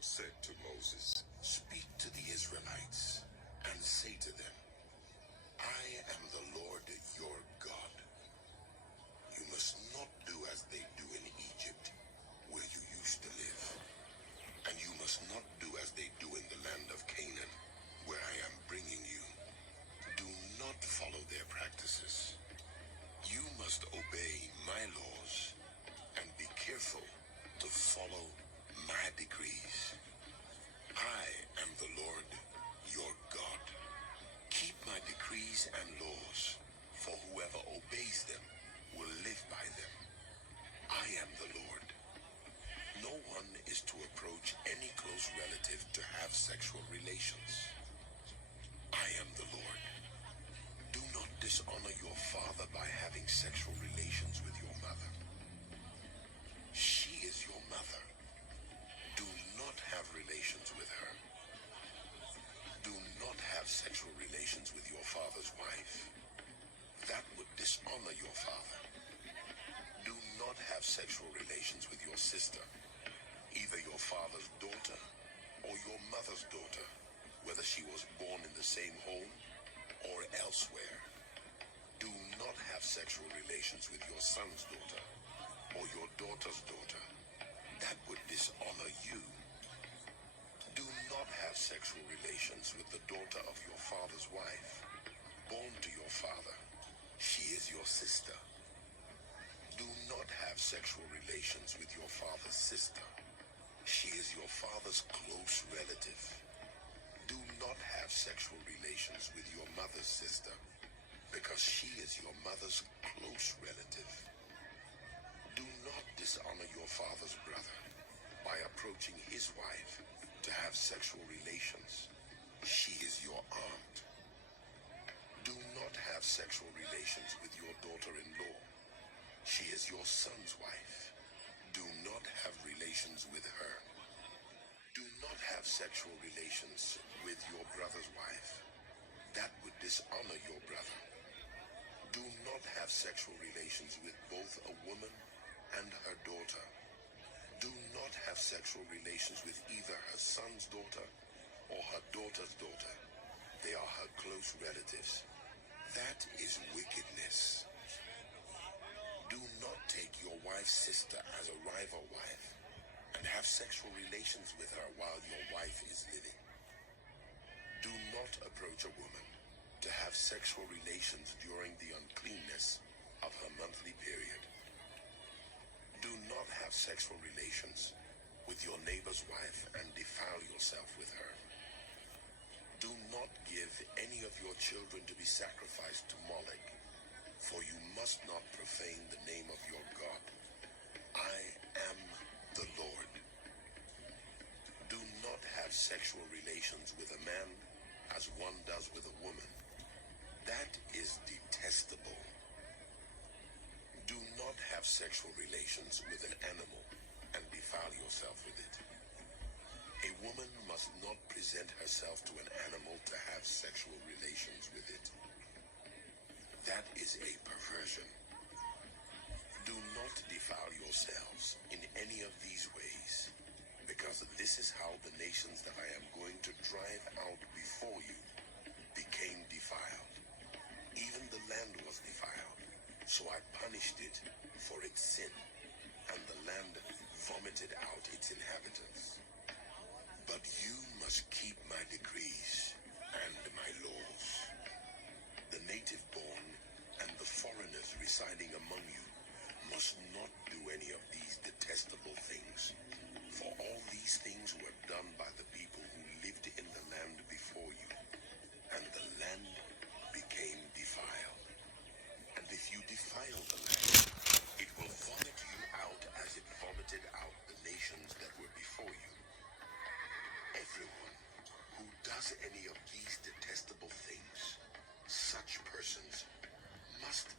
Lord said to Moses, "Speak to the Israelites and say to them, I am the Lord your God. You must not do as they do in Egypt, where you used to live. And you must not do as they do in the land of Canaan, where I am bringing you. Do not follow their practices. You must obey my laws and be careful to follow my decrees. I am the Lord your God. Keep my decrees and laws, for whoever obeys them will live by them. I am the Lord. No one is to approach any close relative to have sexual relations. I am the Lord. Do not dishonor your father by having sexual relations with your mother. She is your mother. Do not have relations with her. Do not have sexual relations with your father's wife. That would dishonor your father. Do not have sexual relations with your sister, either your father's daughter or your mother's daughter, whether she was born in the same home or elsewhere. Do not have sexual relations with your son's daughter or your daughter's daughter. That would dishonor you. Do not have sexual relations with the daughter of your father's wife, born to your father. She is your sister. Do not have sexual relations with your father's sister. She is your father's close relative. Do not have sexual relations with your mother's sister, because she is your mother's close relative. Do not dishonor your father's brother by approaching his wife to have sexual relations. She is your aunt. Do not have sexual relations with your daughter-in-law. She is your son's wife. Do not have relations with her. Do not have sexual relations with your brother's wife. That would dishonor your brother. Do not have sexual relations with both a woman and her daughter. Do not have sexual relations with either her son's daughter or her daughter's daughter. They are her close relatives. That is wickedness. Do not take your wife's sister as a rival wife and have sexual relations with her while your wife is living. Do not approach a woman to have sexual relations during the uncleanness of her monthly period. Do not have sexual relations with your neighbor's wife and defile yourself with her. Do not give any of your children to be sacrificed to Moloch, for you must not profane the name of your God. I am the Lord. Do not have sexual relations with a man as one does with a woman. That is detestable. Do not have sexual relations with an animal and defile yourself with it. A woman must not present herself to an animal to have sexual relations with it. That is a perversion. Do not defile yourselves in any of these ways, because this is how the nations that I am going to drive out before you became defiled. Even the land was defiled, so I punished it for its sin, and the land vomited out its inhabitants. But you must keep my decrees and my laws. The native born and the foreigners residing among you must not do any of these detestable things, for all these things were done by the people who lived in the land before you, and the land became defiled. And if you defile the land, it will vomit you out as it vomited out the nations that were before you. Everyone who does any of these detestable things, such persons must